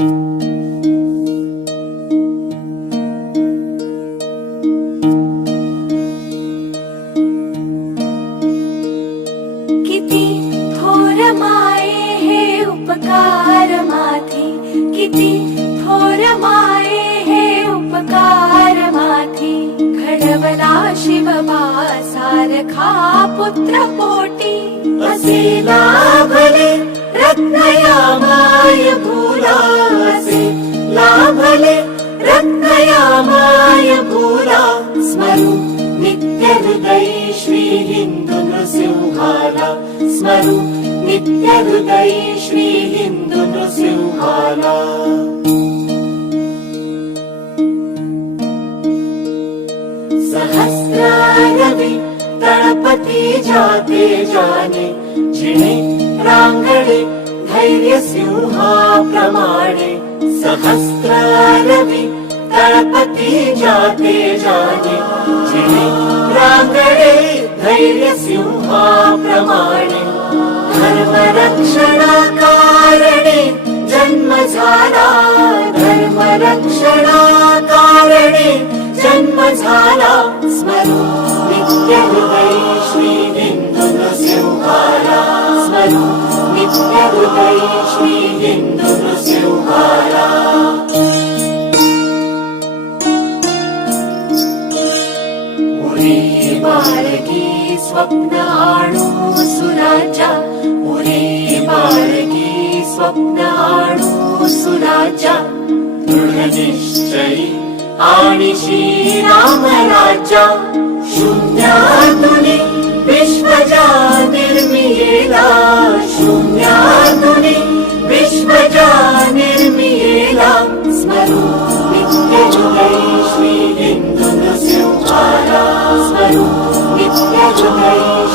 थोर माये उपकार माथी किती थोर माये उपकार माथी. घडवला शिवबा सारखा पुत्र पोटी. असे लाभले रत्नया माय स्मरू नित्य हृदय श्री हिंदू नृसिंहाला सहस्रारवि तळपती जाते जाने जिणे रांगणे धैर्य सिंहाप्रमाणे सहस्रारवि तळपती जाते जाने जिणे रांगणे धैर्य सिंहाप्रमाणे धर्मरक्षणाकारणे जन्म झाला धर्मरक्षणाकारणे जन्म झाला स्मरू नित्य हृदय श्री हिंदू नृसिंहाला स्मरू नित्य हृदय श्री हिंदू नृसिंहाला उरे बाळगी स्वप्न आणू सुराजा उरे बाळगी स्वप्न आणू सुराजा दृढ निश्चयी आणि श्रीराम राजा शून्यातुनी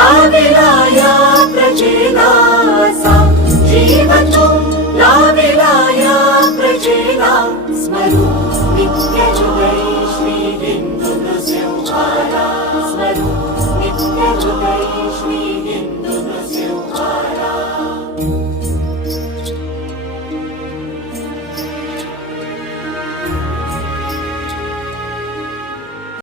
लाविलाया प्रचेदासा जीवचो लाविलाया प्रचेदा स्मरो नित्यजुगै श्रीबिन्दुदस्यौ स्मरो नित्यजुगै श्रीबिन्दु